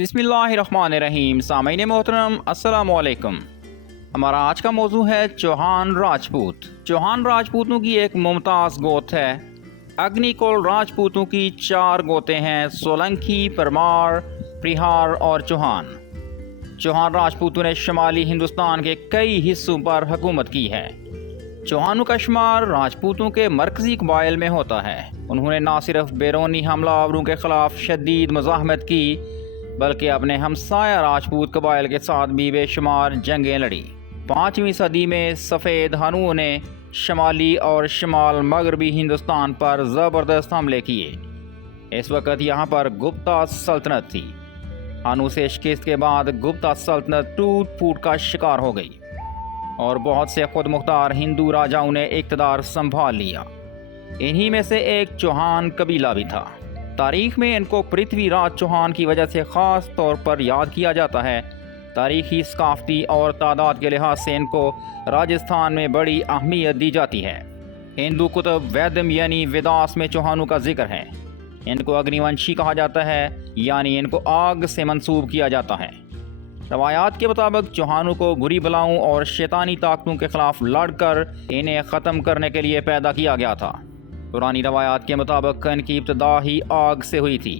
बिस्मिल्लाहिर्रहमानिर्रहीम। सामईन मोहतरम, अस्सलाम वालेकुम। हमारा आज का मौजू है चौहान राजपूत। चौहान राजपूतों की एक मुमताज़ गोत है। अग्निकुल राजपूतों की 4 गोतें हैं: सोलंकी, परमार, प्रिहार और चौहान। चौहान राजपूतों ने शुमाली हिंदुस्तान के कई हिस्सों पर हुकूमत की है। चौहानों का शुमार राजपूतों के मरकजी कबाइल में होता है। उन्होंने न सिर्फ बैरूनी हमलावरों के खिलाफ शदीद मुज़ाहमत की, बल्कि अपने हमसाया राजपूत कबाइल के साथ भी बेशुमार जंगें लड़ी। 5वीं सदी में सफ़ेद हनुओं ने शमाली और शमाल मगरबी हिंदुस्तान पर ज़बरदस्त हमले किए। इस वक्त यहाँ पर गुप्ता सल्तनत थी। हनु से शिकस्त के बाद गुप्ता सल्तनत टूट फूट का शिकार हो गई और बहुत से खुद मुख्तार हिंदू राजाओं ने इक़्तिदार संभाल लिया। इन्हीं में से एक चौहान कबीला भी था। तारीख में इनको पृथ्वीराज चौहान की वजह से ख़ास तौर पर याद किया जाता है। तारीखी, सकाफ़ती और तादाद के लिहाज से इनको राजस्थान में बड़ी अहमियत दी जाती है। हिंदू कुतुब वैदम यानी वेदास में चौहानों का जिक्र है। इनको अग्निवंशी कहा जाता है, यानी इनको आग से मंसूब किया जाता है। रवायात के मुताबिक चौहानों को बुरी बलाओं और शैतानी ताकतों के खिलाफ लड़कर इन्हें ख़त्म करने के लिए पैदा किया गया था। पुरानी रवायात के मुताबिक इनकी इब्तदा ही आग से हुई थी।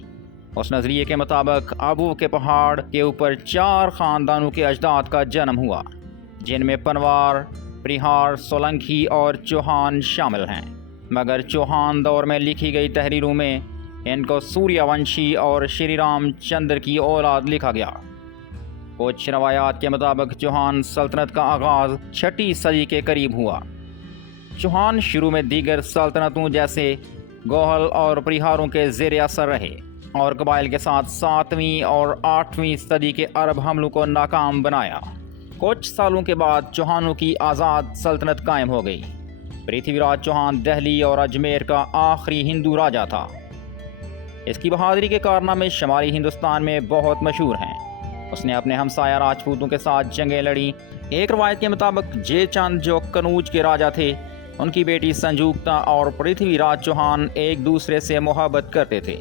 उस नज़रिए के मुताबिक आबू के पहाड़ के ऊपर 4 ख़ानदानों के अजदाद का जन्म हुआ, जिनमें पनवार, प्रिहार, सोलंकी और चौहान शामिल हैं। मगर चौहान दौर में लिखी गई तहरीरों में इनको सूर्यवंशी और श्री राम चंद्र की औलाद लिखा गया। कुछ रवायात के मुताबिक चौहान सल्तनत का आगाज़ 6वीं सदी के करीब हुआ। चौहान शुरू में दीगर सल्तनतों जैसे गोहल और प्रिहारों के ज़ेर असर रहे और कबाइल के साथ 7वीं और 8वीं सदी के अरब हमलों को नाकाम बनाया। कुछ सालों के बाद चौहानों की आज़ाद सल्तनत कायम हो गई। पृथ्वीराज चौहान दिल्ली और अजमेर का आखिरी हिंदू राजा था। इसकी बहादुरी के कारनामे शुमाली हिंदुस्तान में बहुत मशहूर हैं। उसने अपने हमसाया राजपूतों के साथ जंगें लड़ी। एक रवायत के मुताबिक जय चंद, जो कनूज के राजा थे, उनकी बेटी संजुक्ता और पृथ्वीराज चौहान एक दूसरे से मोहब्बत करते थे।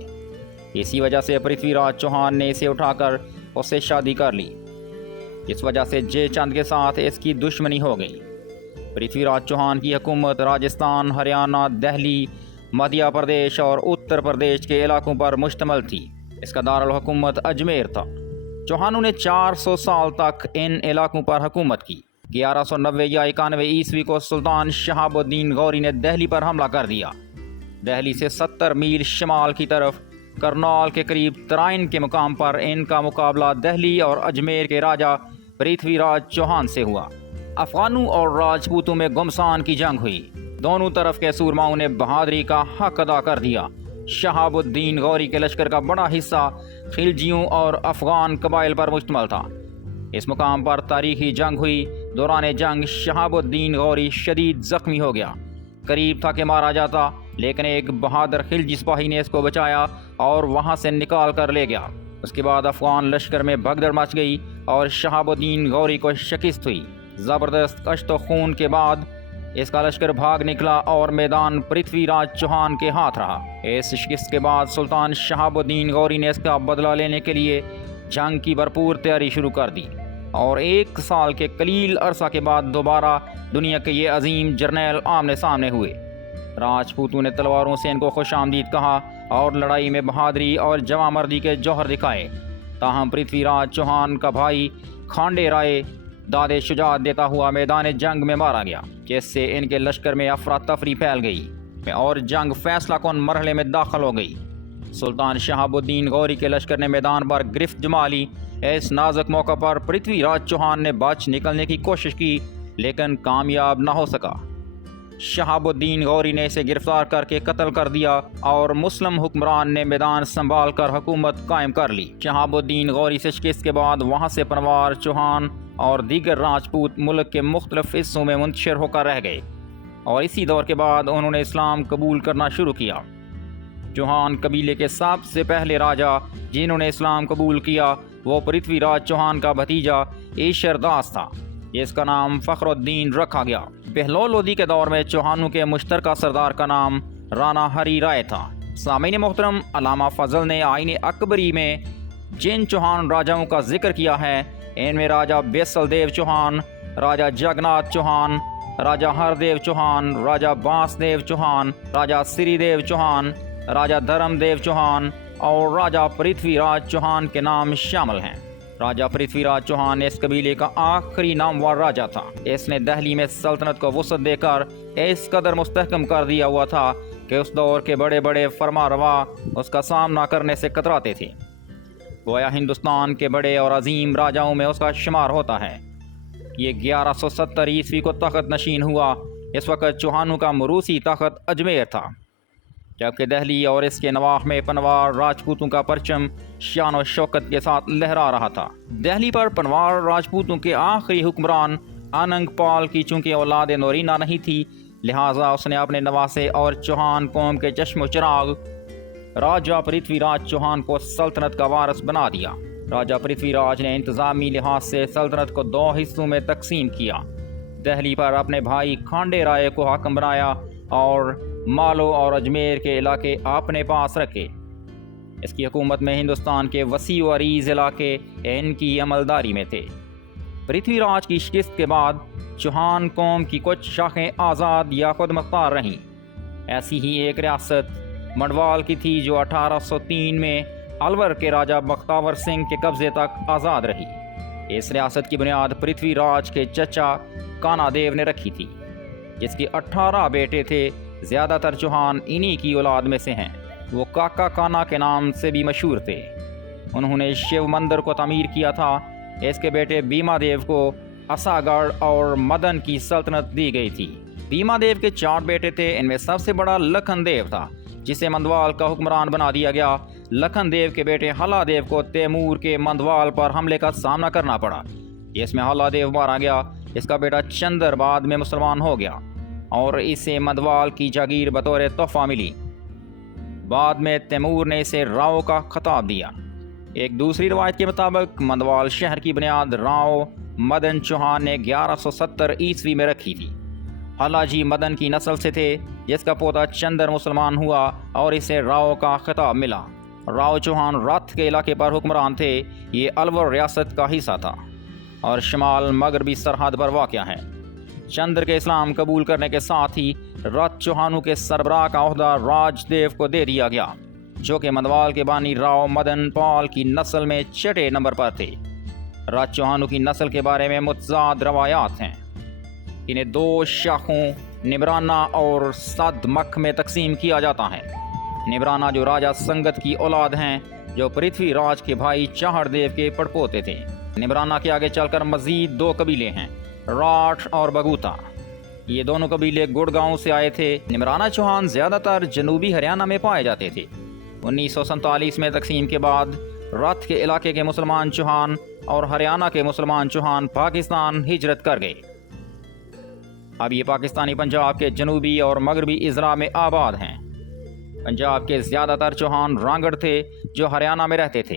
इसी वजह से पृथ्वीराज चौहान ने इसे उठाकर उससे शादी कर ली। इस वजह से जय चंद के साथ इसकी दुश्मनी हो गई। पृथ्वीराज चौहान की हुकूमत राजस्थान, हरियाणा, दिल्ली, मध्य प्रदेश और उत्तर प्रदेश के इलाकों पर मुश्तमिल थी। इसका दारुल हुकूमत अजमेर था। चौहानों ने 400 साल तक इन इलाकों पर हुकूमत की। 1190 या 91 ईस्वी को सुल्तान शहाबुद्दीन गौरी ने दिल्ली पर हमला कर दिया। दिल्ली से 70 मील शुमाल की तरफ करनाल के करीब तराइन के मुकाम पर इनका मुकाबला दिल्ली और अजमेर के राजा पृथ्वीराज चौहान से हुआ। अफगानों और राजपूतों में गुमसान की जंग हुई। दोनों तरफ के सूरमाओं ने बहादुरी का हक अदा कर दिया। शहाबुद्दीन गौरी के लश्कर का बड़ा हिस्सा खिलजियों और अफगान कबाइल पर मुश्तमिल था। इस मुकाम पर तारीखी जंग हुई। दौरान जंग शहाबुद्दीन गौरी शदीद जख्मी हो गया। करीब था कि मारा जाता, लेकिन एक बहादुर खिलजी सिपाही ने इसको बचाया और वहां से निकाल कर ले गया। उसके बाद अफगान लश्कर में भगदड़ मच गई और शहाबुद्दीन गौरी को शिकस्त हुई। ज़बरदस्त कश्त खून के बाद इसका लश्कर भाग निकला और मैदान पृथ्वीराज चौहान के हाथ रहा। इस शिकस्त के बाद सुल्तान शहाबुद्दीन गौरी ने इसका बदला लेने के लिए जंग की भरपूर तैयारी शुरू कर दी और 1 साल के कलील अरसा के बाद दोबारा दुनिया के ये अजीम जर्नैल आमने सामने हुए। राजपूतों ने तलवारों से इनको खुशामदीद कहा और लड़ाई में बहादुरी और जवामर्दी के जौहर दिखाए। ताहम पृथ्वीराज चौहान का भाई खांडे राय दादे शुजात देता हुआ मैदान जंग में मारा गया, जिससे इनके लश्कर में अफरा तफरी फैल गई और जंग फैसला कौन मरहले में दाखिल हो गई। सुल्तान शहाबुद्दीन गौरी के लश्कर ने मैदान पर गिरफ्त जमा ली। इस नाजुक मौका पर पृथ्वीराज चौहान ने बच निकलने की कोशिश की, लेकिन कामयाब न हो सका। शहाबुद्दीन गौरी ने इसे गिरफ्तार करके कत्ल कर दिया और मुस्लिम हुक्मरान ने मैदान संभाल कर हुकूमत कायम कर ली। शहाबुद्दीन गौरी से शिकस्त के बाद वहाँ से पनवार, चौहान और दीगर राजपूत मुल्क के मुख्तलिफ हिस्सों में मुंतशिर होकर रह गए और इसी दौर के बाद उन्होंने इस्लाम कबूल करना शुरू किया। चौहान कबीले के सबसे पहले राजा जिन्होंने इस्लाम कबूल किया वो पृथ्वीराज चौहान का भतीजा ईशरदास था, जिसका नाम फ़खरुद्दीन रखा गया। बहलोल लोदी के दौर में चौहानों के मुश्तरका सरदार का नाम राणा हरी राय था। सामीन मोहतरम, अल्लामा फजल ने आईन अकबरी में जिन चौहान राजाओं का जिक्र किया है इनमें राजा बेसलदेव चौहान, राजा जगन्नाथ चौहान, राजा हरदेव चौहान, राजा बांसदेव चौहान, राजा श्रीदेव चौहान, राजा धर्मदेव चौहान और राजा पृथ्वीराज चौहान के नाम शामिल हैं। राजा पृथ्वीराज चौहान इस कबीले का आखिरी नामवर राजा था। इसने दिल्ली में सल्तनत को वसअत देकर इस कदर मुस्तहकम कर दिया हुआ था कि उस दौर के बड़े बड़े फरमारवा उसका सामना करने से कतराते थे। गोया हिंदुस्तान के बड़े और अजीम राजाओं में उसका शुमार होता है। ये 1170 ईस्वी को तख्त नशीन हुआ। इस वक्त चौहानों का मरूसी तख्त अजमेर था, जबकि दिल्ली और इसके नवाह में पनवार राजपूतों का परचम शान और शौकत के साथ लहरा रहा था। दिल्ली पर पनवार राजपूतों के आखिरी हुक्मरान अनंग पाल की चूंकि औलाद नौरीना नहीं थी, लिहाजा उसने अपने नवासे और चौहान कौम के चश्मो चिराग राजा पृथ्वीराज चौहान को सल्तनत का वारिस बना दिया। राजा पृथ्वीराज ने इंतजामी लिहाज से सल्तनत को 2 हिस्सों में तकसीम किया। दिल्ली पर अपने भाई खांडे राय को हाकिम बनाया और मालो और अजमेर के इलाके अपने पास रखे। इसकी हुकूमत में हिंदुस्तान के वसी व अरीज इलाके इनकी अमलदारी में थे। पृथ्वीराज की शिकस्त के बाद चौहान कौम की कुछ शाखें आज़ाद या खुद मुख्तार रहीं। ऐसी ही एक रियासत मंडवाल की थी जो 1803 में अलवर के राजा बख्तावर सिंह के कब्जे तक आज़ाद रही। इस रियासत की बुनियाद पृथ्वीराज के चचा कानादेव ने रखी थी, जिसके 18 बेटे थे। ज़्यादातर चौहान इन्हीं की औलाद में से हैं। वो काका काना के नाम से भी मशहूर थे। उन्होंने शिव मंदिर को तामीर किया था। इसके बेटे भीमादेव को असागढ़ और मदन की सल्तनत दी गई थी। भीमादेव के 4 बेटे थे। इनमें सबसे बड़ा लखन देव था, जिसे मंदवाल का हुक्मरान बना दिया गया। लखन देव के बेटे हलादेव को तैमूर के मंदवाल पर हमले का सामना करना पड़ा। इसमें हलादेव मारा गया। इसका बेटा चंदर बाद में मुसलमान हो गया और इसे मंदवाल की जागीर बतौर तोहफा मिली। बाद में तैमूर ने इसे राव का खिताब दिया। एक दूसरी रवायत के मुताबिक मंदवाल शहर की बुनियाद राव मदन चौहान ने 1170 ईस्वी में रखी थी। हलाजी मदन की नस्ल से थे, जिसका पोता चंदर मुसलमान हुआ और इसे राव का खिताब मिला। राव चौहान रथ के इलाके पर हुक्मरान थे। ये अलवर रियासत का हिस्सा था और शुमाल मगरबी सरहद पर वाक़या है। चंद्र के इस्लाम कबूल करने के साथ ही रथ चौहानों के सरबराह का ओहदा राजदेव को दे दिया गया, जो कि मंदवाल के बानी राव मदन पाल की नस्ल में 6 नंबर पर थे। रथ चौहानों की नस्ल के बारे में मुतज़ाद रवायात हैं। इन्हें 2 शाखों निबराना और सदमख में तकसीम किया जाता है। निबराना जो राजा संगत की औलाद हैं, जो पृथ्वीराज के भाई चाहड़देव के पड़पोते थे। निबराना के आगे चलकर मज़ीद 2 कबीले हैं, राठ और बगूता। ये दोनों कबीले गुड़गांव से आए थे। निमराना चौहान ज़्यादातर जनूबी हरियाणा में पाए जाते थे। 1947 में तकसीम के बाद रथ के इलाके के मुसलमान चौहान और हरियाणा के मुसलमान चौहान पाकिस्तान हिजरत कर गए। अब ये पाकिस्तानी पंजाब के जनूबी और मगरबी इजरा में आबाद हैं। पंजाब के ज़्यादातर चौहान रांगड़ थे, जो हरियाणा में रहते थे।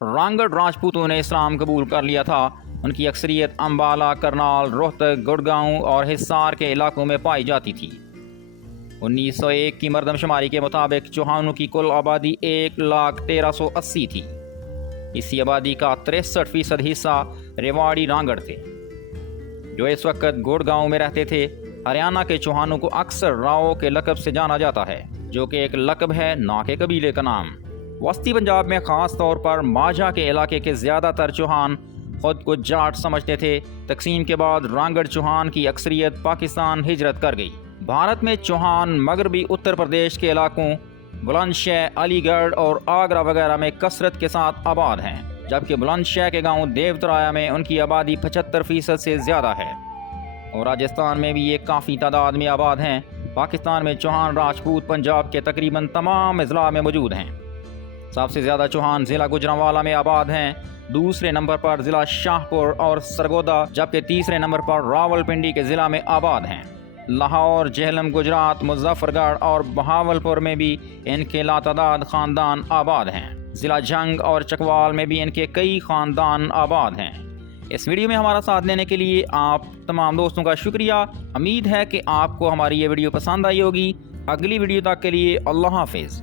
रांगड़ राजपूतों ने इस्लाम कबूल कर लिया था। उनकी अक्सरियत अम्बाला, करनाल, रोहतक, गुड़गांव और हिसार के इलाकों में पाई जाती थी। 1901 की मरदमशुमारी के मुताबिक चौहानों की कुल आबादी 1,13,80 थी। इसी आबादी का 63% हिस्सा रेवाड़ी रांगड़ थे, जो इस वक्त गुड़गांव में रहते थे। हरियाणा के चौहानों को अक्सर राव के लकब से जाना जाता है, जो कि एक लकब है, ना के कबीले का नाम। वस्ती पंजाब में ख़ास तौर पर माझा के इलाके के ज़्यादातर चौहान खुद को जाट समझते थे। तकसीम के बाद रांगड़ चौहान की अक्सरियत पाकिस्तान हिजरत कर गई। भारत में चौहान मगरबी उत्तर प्रदेश के इलाकों बुलंदशहर, अलीगढ़ और आगरा वगैरह में कसरत के साथ आबाद हैं, जबकि बुलंदशहर के गांव देवतराया में उनकी आबादी 75% से ज़्यादा है और राजस्थान में भी ये काफ़ी तादाद में आबाद हैं। पाकिस्तान में चौहान राजपूत पंजाब के तकरीबन तमाम अजला में मौजूद हैं। सबसे ज़्यादा चौहान ज़िला गुजरांवाला में आबाद हैं। दूसरे नंबर पर ज़िला शाहपुर और सरगोदा, जबकि तीसरे नंबर पर रावलपिंडी के ज़िला में आबाद हैं। लाहौर, जेहलम, गुजरात, मुजफ्फरगढ़ और बहावलपुर में भी इनके लातादाद ख़ानदान आबाद हैं। ज़िला जंग और चकवाल में भी इनके कई ख़ानदान आबाद हैं। इस वीडियो में हमारा साथ देने के लिए आप तमाम दोस्तों का शुक्रिया। उम्मीद है कि आपको हमारी ये वीडियो पसंद आई होगी। अगली वीडियो तक के लिए अल्लाह हाफिज़।